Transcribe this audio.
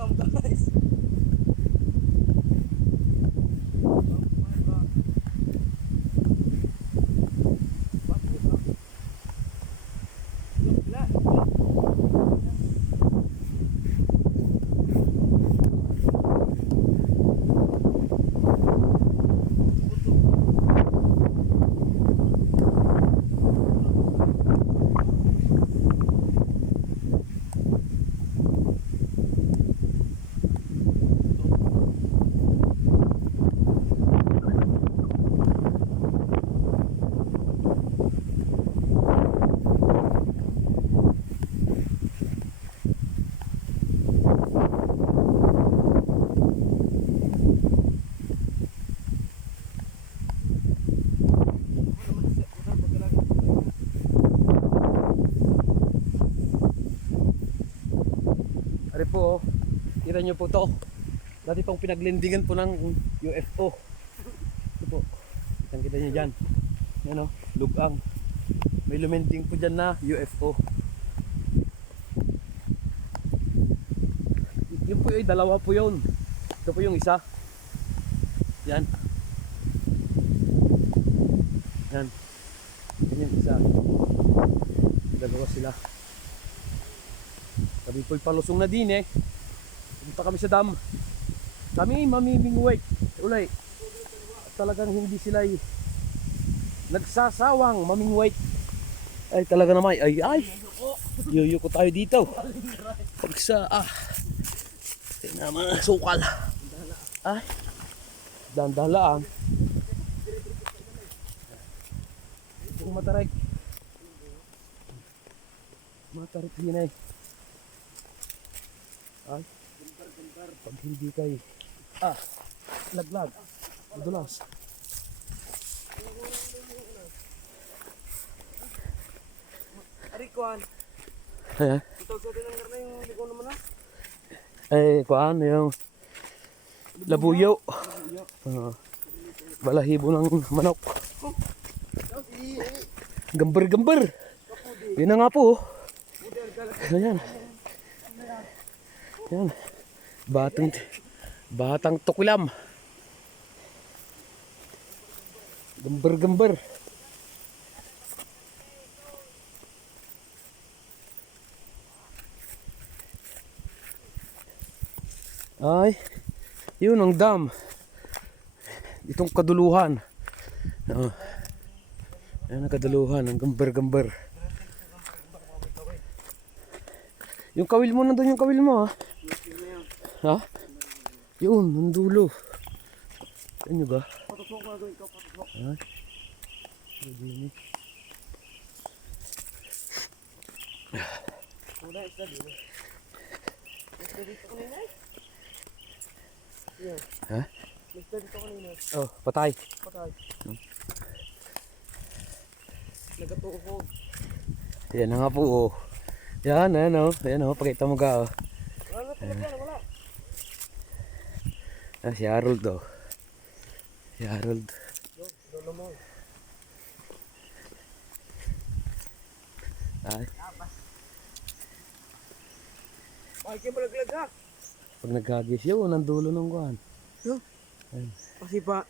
Welcome guys. Ari po, kita nyo po to. Dati pong pinaglendingan po ng UFO. Ito po, kita nyo dyan. Yan o, lugang. May lumending po dyan na UFO. Yun po yung dalawa po yun. Ito po yung isa. Yan. Yan. Yan yung isa. Dalawa sila. Kami po'y palusong na din eh. Punta kami sa dam. Kami mamimingway. Ulay. Talagang hindi sila nagsasawang mamingway. Ay talaga naman. Ay. Yuyuko tayo dito. Pagsa tingnan naman ang sukal. Ay. Dandalaan. Kung matarik. Matarik din eh. Ay, pag hindi kayo laglag, madulas. Ari kuan. Eh, Ito sa din ang yung ligaw naman na. kuhaan yung labuyo. Balahibo ng manok. Gambar-gambar. Yun na nga po. Ayan. Yan. Batang tukulam. Gambar-gambar. Ay, yun ang dam. Itong kaduluhan. Ayan ang kaduluhan, ang gambar-gambar. Yung kawil mo, nandun yung kawil mo ha. Ha? Yun, ang dulo. Ano ba? Patusok ko ikaw patusok. Ha? Hindi. Wala isa din. Ito dito kanina. Yan. Ha? Ito dito kanina. Oh, patay. Patay. Nagatuhog. Yan na nga po oh. Yan, ayan oh. Ayan oh, pakita mo ka oh. Wala talaga, wala. Si Harold oh. Si Harold. Lolo mo. Ay, Ay, kayo malaglag ha. pag naghagis yun, ang dulo ng kuhan. Kasi pa,